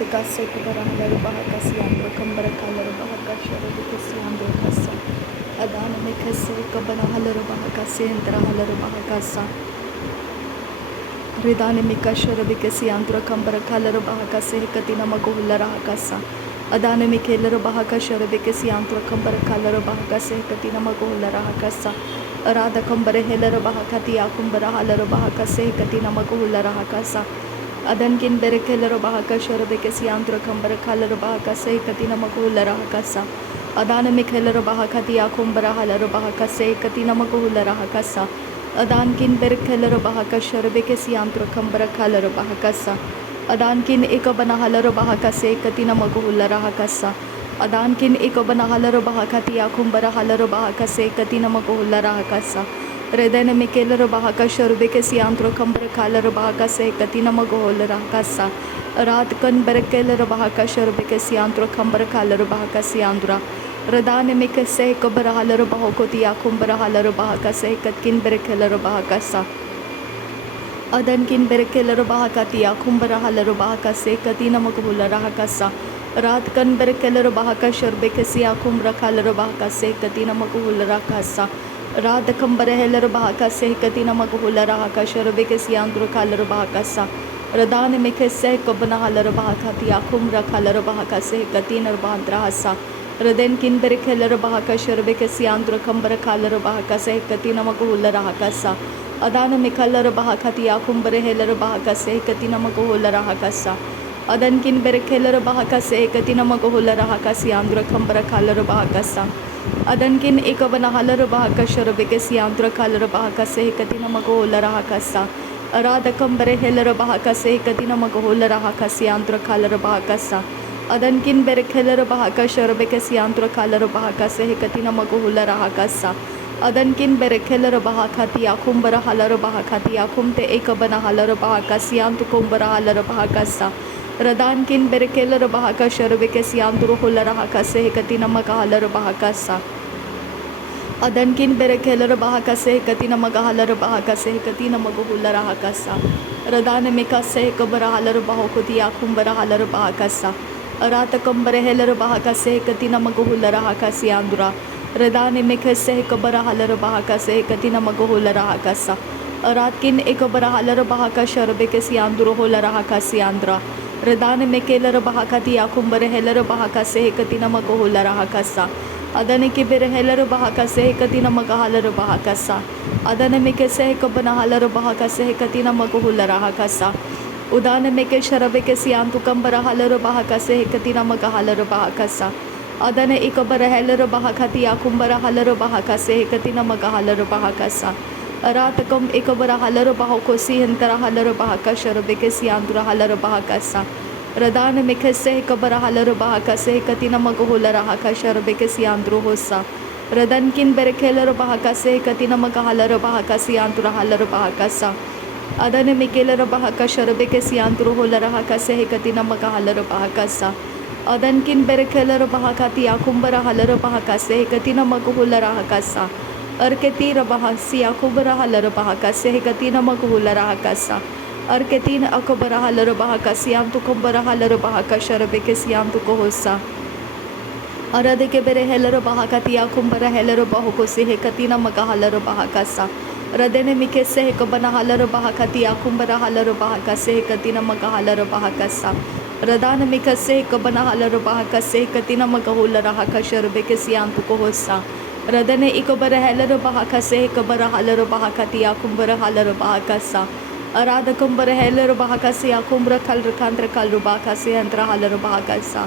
de casa que para halar baha kasi andro kambara kalar baha kashara de kasi andro kasa adana me kase kabana halar baha kasi entra halar baha kasa ridane me kashara de kasi andro kambara kalar baha kasi katina maguhula raha kasa adane me kelar baha kashara de kasi andro kambara kalar baha kasi katina maguhula raha kasa arada kambara helar baha kati akumbara halar baha kasi katina maguhula raha kasa adankin berekeler bahaka shorbe kesi antro kambara kaler bahaka se katina magular hakasa adana mikheler bahaka ti akumbara haler bahaka se katina magular hakasa adankin berekeler bahaka shorbe kesi antro kambara kaler bahakasa adankin ekabana haler bahaka se katina magular hakasa adankin ekabana haler bahaka ti akumbara haler bahaka se katina magular hakasa Redane Mikeler Bahaka Shorbekes Yantro Kamber Kaler Bahaka Se Katina Magohol Rakasa Radkan Berekeler Bahaka Shorbekes Yantro Kamber Kaler Bahaka Siandra Redane Mikese Kobarahaler Bahokotia Kumbarahaler Bahaka Se Katkin Berekeler Bahakasa Adankin Berekeler Bahakatia Kumbarahaler Bahaka Se Katina Magohul Rakasa Radkan Berekeler Bahaka Shorbekesia Kumbra Kaler Bahaka Se Katina Magohul Rakasa रात कंबर हेलर बाहका से कतिना मगहुला राहका शरबे के सियांद्र कालर बाहका सा रदान में के से कबना huller बाहका तिया कुमरा कालर बाहका से कतिनर बांद्रा हसा रदेन किन बेर खेलर बाहका शरबे के सियांद्र कंबर कालर बाहका से कतिना मगहुला राहका सा अदान में कलर बाहका तिया कुमबर हेलर बाहका से कतिना मगहुला राहका सा अदन किन बेर खेलर बाहका से कतिना मगहुला राहका सियांद्र कंबर कालर बाहका सा अदनकिन एक बना हलर बाहका शरबे के सियांद्र कालर बाहका से कतिना मगोल राहका सा अराद कंबरे हेलर बाहका से कतिना मगोल राहका सियांद्र कालर बाहका सा अदनकिन बेर खेलर बाहका शरबे के सियांद्र कालर बाहका से कतिना मगोल राहका सा अदनकिन बेर खेलर बाहका तिया कुंबर हलर बाहका तिया कुमते एक बना हलर बाहका सियांत कुंबर हलर बाहका सा रदान किन बेरकेलर बाहका शरबे के सियांद्रो होलर हाका से कतिना मगहलर बाहका सा अदन किन बेरकेलर बाहका से कतिना मगहलर बाहका से कतिना मगहुलर हाका सा रदान मिका से कबर हलर बाहो तिया कुंबर हलर बाहका सा रात कंबर हेलर बाहका से कतिना मगहुलर हाका सियांद्रा रदान मिक से कबर हलर बाहका से कतिना मगहुलर हाका सा रात किन एक बर हलर बाहका शरबे के सियांद्रो होलर हाका सियांद्रा रदान में केलर बाहका तिया कुंबर हेलर बाहका से कतिना मगहुलर हाका सा अदन के बेर हेलर बाहका से कतिना मगहलर बाहका सा अदन में के से कबना हलर बाहका से कतिना मगहुलर हाका सा उदान में के शरबे के सियांतु कंबर हलर बाहका से कतिना मगहलर बाहका सा अदन एक बर हेलर बाहका तिया कुंबर हलर बाहका से कतिना मगहलर बाहका सा रात कम एक बर हलर बाहो सिहंतरा हलर बाहका शरबे के सियांद्र हलर बाहका सा रदान मिख से कबर हलर बाहका से कतिना मगहुलर हाका शरबे के सियांद्रो होसा रदन किन बेर खेलर बाहका से कतिना मगहलर बाहका सियांद्र हलर बाहका सा अदन मिकेलर बाहका शरबे के सियांद्रो होलर हाका से कतिना मगहलर बाहका सा अदन किन बेर खेलर बाहका तिया कुंबर हलर बाहका से कतिना मगहुलर हाका सा अर्केतीर बाहा सिया कुबरा हलर बाहका से कतिना मगहुलर हाका सा अर्केतीन अकबर हलर बाहका सियाम तो कुंबर हलर बाहका शरबे के सियाम तो को होसा अरद के बेरे हेलर बाहका तिया कुंबर हेलर बाहो को से कतिना मगा हलर बाहका सा रदने मिके से कबना हलर बाहका तिया कुंबर हलर बाहका से कतिना मगा हलर बाहका सा रदान मिक से कबना हलर बाहका से कतिना मगहुलर हाका शरबे के सियाम तो को होसा रदने इकबर हेलर बाहका से कबर हलर बाहका तिया कुंबर हलर बाहका सा अराद कुंबर हेलर बाहका से कुंबर कलर कांत्र कलर बाहका से अंतरा हलर बाहका सा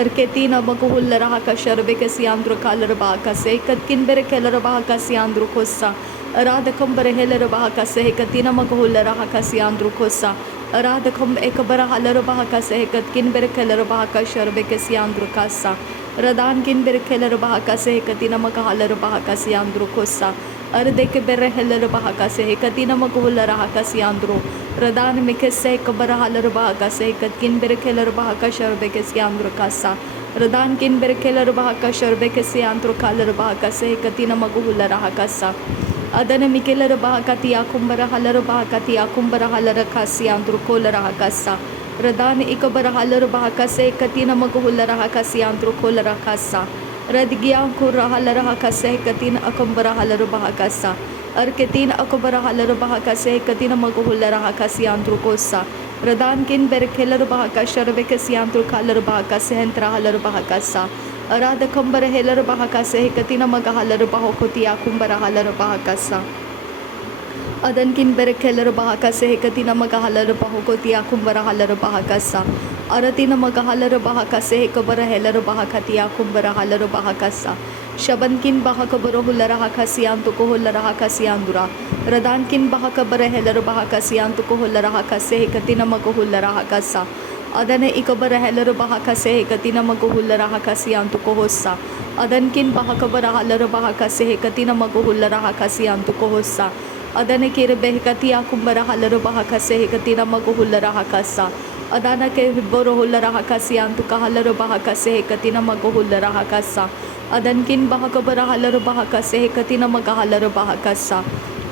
अर्के तीन मगहुलर हाका शरबे के सियांद्र कलर बाहका से कतकिन बेर केलर बाहका सियांद्र कोसा अराद कुंबर हेलर बाहका से कतिना मगहुलर हाका सियांद्र कोसा अराद कुंब एकबर हलर बाहका से कतकिन बेर केलर बाहका शरबे के सियांद्र कासा रदान किन बेर खेलर बाहका से कतिना मगहलर बाहका सियांद्रो कोसा अर्दे के बेर हेलर बाहका से कतिना मगहुलर हाका सियांद्रो रदान मिके से कबर हलर बाहका से कतकिन बेर खेलर बाहका शरबे के सियांद्रो कासा रदान किन बेर खेलर बाहका शरबे के सियांद्रो कालर बाहका से कतिना मगहुलर हाका सा अदन मिकेलर बाहका तिया कुंबर हलर बाहका तिया कुंबर हलर का सियांद्रो कोलर हाका सा Radan ikabarahalar bahakase katina maguhula rahakasi antrukola rakasa. Radgiyan kurahalar rahakase katina akambarahalar bahakasa. Arketin akabarahalar bahakase katina maguhula rahakasi antrukosa. Radan kin berkelar bahakasha rebekasi antrukalar bahakase hentrahalar bahakasa. Arada kambarahalar bahakase katina magahalar bahokotia kumbarahalar bahakasa. Adankin berekelar bahakase katina magahalar bahokotia kumbarahalar bahakasa. Aratina magahalar bahakase kabarahalar bahakatia kumbarahalar bahakasa. Shabankin bahakabarohular hakasi antukohular hakasi andura. Radankin bahakabarahalar bahakasi antukohular hakase katina magahular hakasa. Adane ikabarahalar bahakase katina magahular hakasi antukohosa. Adankin bahakabarahalar bahakase katina magahular hakasi antukohosa. Adana ke behkatia kumbara halar bahakase katina maguhular hakasa. Adana ke borohular hakasi antuka halar bahakase katina maguhular hakasa. Adankin bahakabara halar bahakase katina magahalar bahakasa.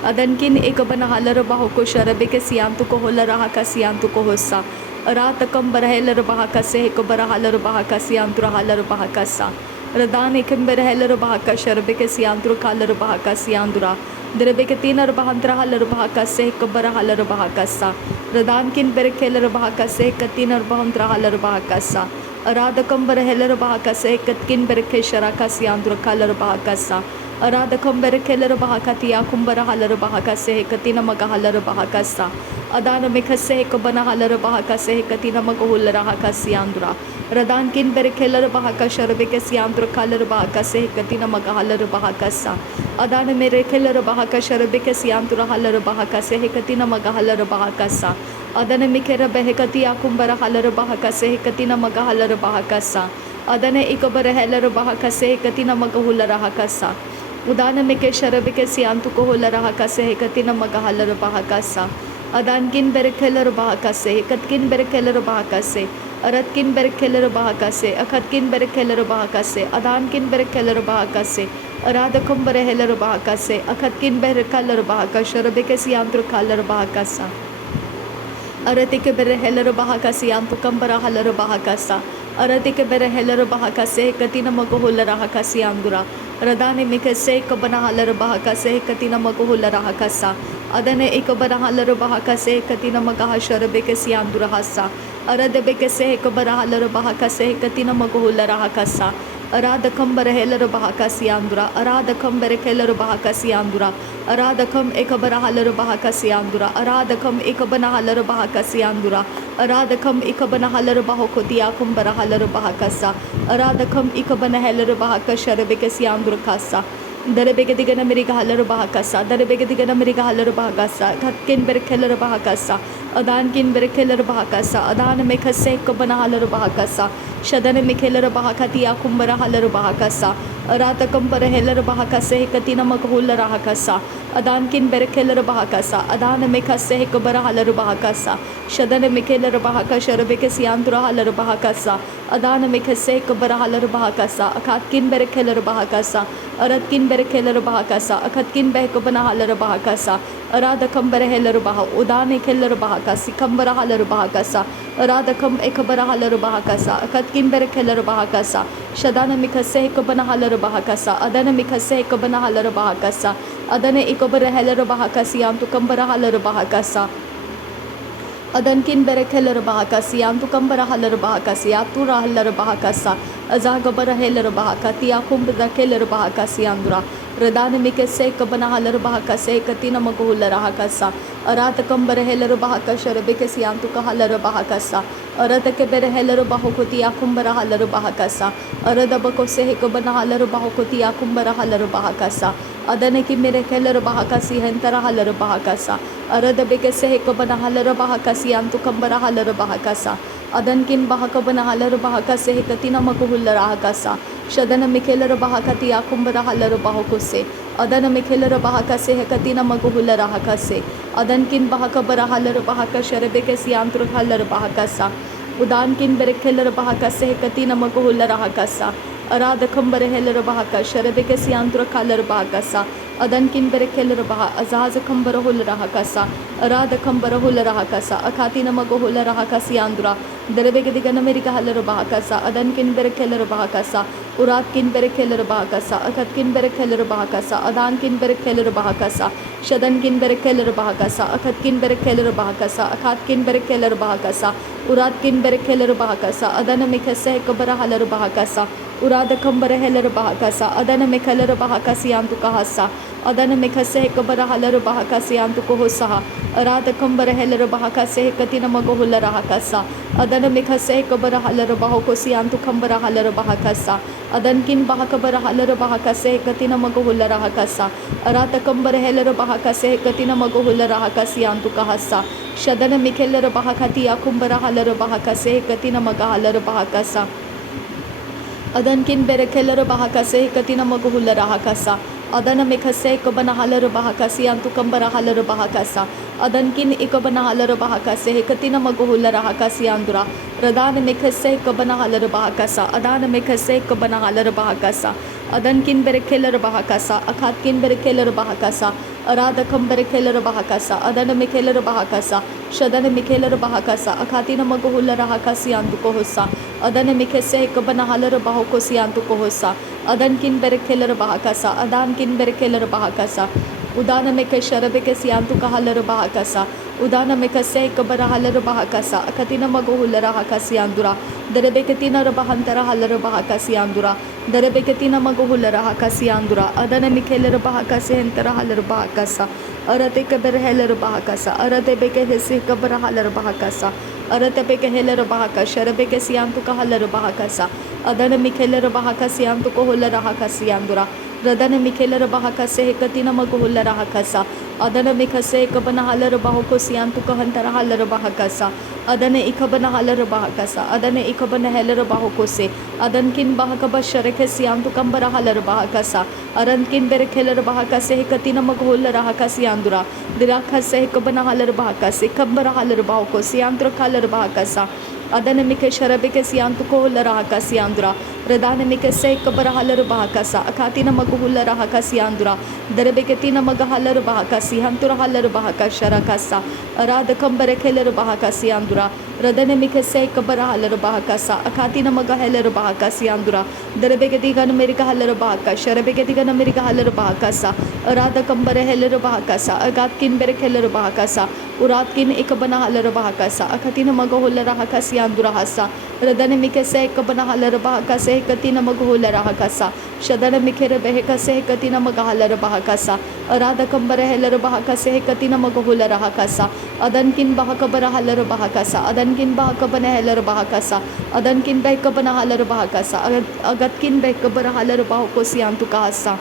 Adankin ekabana halar bahoko sharabe siantuko holar hakasi antuko hosa. Aratakam barahelar bahakase kabara halar bahakasi antura halar bahakasa. Radan ekambara halar bahakasharabe siantru kalar bahakasi andura. Derebekatina bahantra halar bahakase kabara halar bahakasa. Radankin berekelar bahakase katina bahantra halar bahakasa. Aradakam barahelar bahakase katkin berekeshara kasi andura kalar bahakasa. Aradakam berekelar bahakatia kumbara halar bahakase katina magahalar bahakasa. Adana mekase kabana halar bahakase katina magahular hakasi andura. Radankin berekelar bahakashar bekasi andura kalar bahakase katina magahalar bahakasa. Adana mere kelar bahakashar bekasi andura halar bahakase katina magahalar bahakasa. Adana mikera behekati akumbara halar bahakase katina magahalar bahakasa. Adana ikabara halar bahakase katina magahular hakasa. Udana meke sharabekasi antuko hular hakase katina magahalar bahakasa. Adankin berekelar bahakase katkin berekelar bahakase. Aratkin berekelar bahakase akatkin berekelar bahakase. Adankin berekelar bahakase. Aradakam berekelar bahakase akatkin berekelar bahakasha rebekasi antru kalar bahakasa. Aratike berekelar bahakasi antukam barahalar bahakasa. Aratike berekelar bahakase katina magohular hakasi andura. Radane mikase kabana halar bahakase katina magohular hakasa. Adane ikabara halar bahakase katina magahashar bekasi andura hasa. Arade bekase kabara halar bahakase katina magohular hakasa. Aradakam berekelar bahakasi andura. Aradakam berekelar bahakasi andura. Aradakam ekabara halar bahakasi andura. Aradakam ekabana halar bahakasi andura. Aradakam ikabana halar bahokotia kumbara halar bahakasa. Aradakam ikabana halar bahakashar bekasi andura kasa. Darebegadigana America halar bahakasa. Darebegadigana America halar bahakasa. Katkin berekelar bahakasa. Adankin berekelar bahakasa. Adan mekase kabana halar bahakasa. Shadana mikelar bahakatia kumbara halar bahakasa. Aratakam berekelar bahakase katina maghular hakasa. Adankin berekelar bahakasa. Adana mekase kabara halar bahakasa. Shadana mikelar bahakashar bekasi antura halar bahakasa. Adana mekase kabara halar bahakasa. Akatkin berekelar bahakasa. Aratkin berekelar bahakasa. Akatkin behkabana halar bahakasa. Aradakam berekelar bah. Udane kelar bahakasi kambara halar bahakasa. Aradakam ekabara halar bahakasa. Akatkin berekelar bahakasa. Shadana mikase kabana halar bahakasa. Adana mikase kabana halar bahakasa. Adana ikabara halar bahakasi antu kambara halar bahakasa. Adankin berekelar bahakasi antu kambara halar bahakasi atura halar bahakasa. Azagabara halar bahakati akumbra kelar bahakasi andura. Radane mikase kabana halar bahakase katina maguhular hakasa. Aratakam berekelar bahakashar bekasi antu kahalar bahakasa. Aratake berekelar bahokoti akumbara halar bahakasa. Aradabakose kabana halar bahokoti akumbara halar bahakasa. Adane ki berekelar bahakasi hentara halar bahakasa. Aradabekase kabana halar bahakasi antu kambara halar bahakasa. Adankin bahakabana halar bahakase katina maguhular hakasa. Shadana mikelar bahakati akumbara halar bahokose. Adana mikelar bahakase katina maguhular hakase. Adankin bahakabara halar bahakashar bekasi antru halar bahakasa. Udankin berekelar bahakase katina maguhular hakasa. Aradakam berekelar bahakashar bekasi antru kalar bahakasa. Adankin berekeler baha azaz kambara hul rahakasa arada kambara hul rahakasa akatina magohula rahakasi andura derebegedigan amerika halar bahakasa adankin berekeler bahakasa uratkin berekeler bahakasa akatkin berekeler bahakasa adankin berekeler bahakasa shadankin berekeler bahakasa akatkin berekeler bahakasa akatkin berekeler bahakasa uratkin berekeler bahakasa adana mikase kabara halar bahakasa urada kambara heler bahakasa adana mikaler bahakasi antu kahasa adana mikase kabara halar bahakasi antu kohosaha arada kambara heler bahakase katina magohula rahakasa adana mikase kabara halar bahakosi antu kambara halar bahakasa adankin bahakabara halar bahakase katina magohula rahakasa arata kambara heler bahakase katina magohula rahakasi antu kahasa shadana mikeler bahakati akumbara halar bahakase katina magahalar bahakasa Adankin berekeler bahakase katina maguhula rahakasa adana mekhase kabana halar bahakasi antu kambara halar bahakasa adankin ikabana halar bahakase katina maguhula rahakasi andura radana mekhase kabana halar bahakasa adana mekhase kabana halar bahakasa adankin berekeler bahakasa akatkin berekeler bahakasa arada kam berekeler bahakasa adana mekeler bahakasa shadana mekeler bahakasa akatina maguhula rahakasi antu kohosa adana mekhase kabana halar bahakosi antu kohosa adankin berekeler bahakasa adankin berekeler bahakasa udana meke sharabeke siantu kahalar bahakasa udana mekase kabara halar bahakasa akatina magohula rahakasi andura derebeketina rabahantara halar bahakasi andura derebeketina magohula rahakasi andura adana mekeler bahakase entara halar bahakasa arate kabara halar bahakasa arate beke hese kabara halar bahakasa arate beke halar bahakasa sharabeke siantu kahalar bahakasa adana mekeler bahakasi antu kohola rahakasi andura radana mekeler bahakase katina magohula rahakasa adana mekhase kabana halar bahakosi antu kahantara halar bahakasa adana ikabana halar bahakasa adana ikabana halar bahakose adankin bahakaba sharekesi antu kambara halar bahakasa arankin berekeler bahakase katina magohula rahakasi andura dirakase kabana halar bahakase kambara halar bahakosi antu halar bahakasa adana mike sharabeke siantu kohola rahakasi andura radana mike se kabara halar bahakasa akatina magohula rahakasi andura derebeketina magahalar bahakasi hantura halar bahakasa sharakasa arada kambare keler bahakasi andura radana mike se kabara halar bahakasa akatina magahalar bahakasi andura derebeketigan amerika halar bahakasa sharabeketigan amerika halar bahakasa arada kambare heler bahakasa agatkin berekeler bahakasa uratkin ikabana halar bahakasa akatina magohula rahakasi andura hasa radana mike se kabana halar bahakasa katina magohula rahakasa shadana mikere behekase katina magahalar bahakasa arada kambare heler bahakase katina magohula rahakasa adankin bahakabara halar bahakasa adankin bahakabana heler bahakasa adankin behkabana halar bahakasa agatkin behkabara halar bahakosi antu kahasa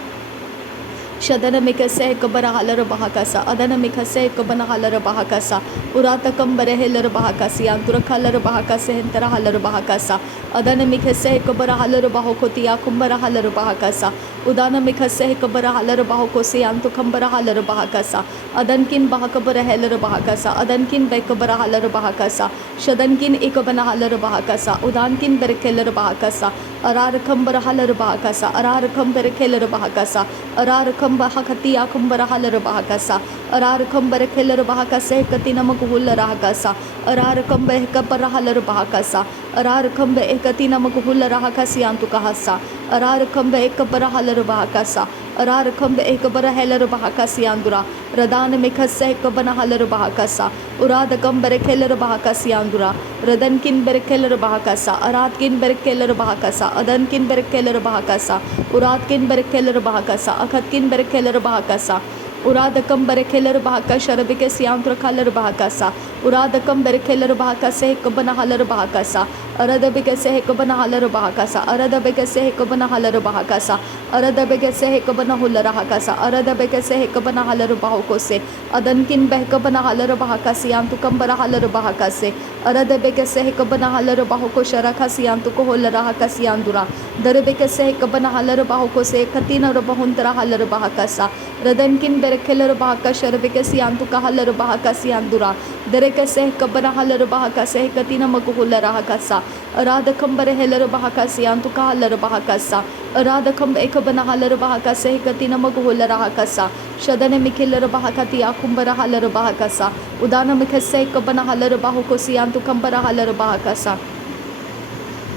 shadana mikase kabara halar bahakasa adana mikase kabana halar bahakasa urata kambare heler bahakasi antura halar bahakase entara halar bahakasa adana mikase kabara halar bahakoti akumbara halar bahakasa udana mikase kabara halar bahakosi antu kambara halar bahakasa adankin bahakabara heler bahakasa adankin bekabara halar bahakasa shadankin ikabana halar bahakasa udankin berekeler bahakasa arar kambara halar bahakasa arar kambare keler bahakasa arar bahakati akumbara halar bahakasa arar kambare keler bahakasa katina magohula rahakasa arar kambe kabara halar bahakasa arar kambe katina magohula rahakasi antu kahasa arar kambe kabara halar bahakasa arar kambe kabara halar bahakasi andura radana mekhase kabana halar bahakasa urada kambare keler bahakasi andura radankin berekeler bahakasa aratkin berekeler bahakasa adankin berekeler bahakasa uratkin berekeler bahakasa akatkin berekeler bahakasa uradakam berekeler bahaka sharabike siantra kalar bahakasa uradakam berekeler bahakase kabana halar bahakasa aradabike se kabana halar bahakasa aradabike se kabana halar bahakasa aradabike se kabana hular bahakasa aradabike se kabana halar bahakose adankin behkabana halar bahakasi antu kambara halar bahakase aradabike se kabana halar bahako sharakasi antu ko hular bahakasi andura darabike se kabana halar bahakose katina bahuntra halar bahakasa radankin berekeler bahaka sharabike siantu kahalar bahakasi andura dereke se kabana halar bahakase katina maguhula rahakasa राधकंबर हेलर बहाका सियांतु का huller बहाकसा राधकंब एक बना huller बहाका से गति नमक holer हाकसा शदन मिखिलर बहाकति आकुंबर huller बहाकसा उदान मिखसे एक बना huller बाहुको सियांतु कंबर huller बहाकसा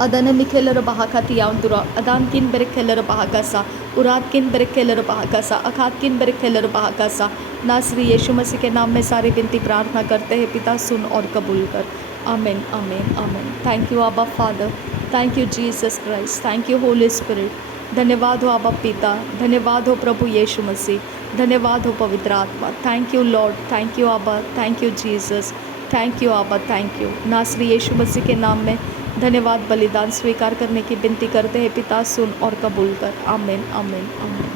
अदन मिखेलर बहाकति यांतुरा अदान किन बेरखेलर बहाकसा उरात किन बेरखेलर बहाकसा अखात किन बेरखेलर बहाकसा नासरी यीशु मसीह के नाम में सारी विनती प्रार्थना करते हैं पिता, सुन और कबूल कर। आमीन आमीन आमीन। थैंक यू आबा Father, thank you Jesus Christ, thank you Holy Spirit. धन्यवाद हो आबा पिता, धन्यवाद हो प्रभु यीशु मसीह, धन्यवाद हो पवित्र आत्मा। Thank you Lord, thank you आबा, thank you Jesus, thank you आबा, थैंक यू। नासरी यीशु मसीह के नाम में धन्यवाद बलिदान स्वीकार करने की विनती करते हैं पिता, सुन और कबूल कर। आमीन आमीन आमीन।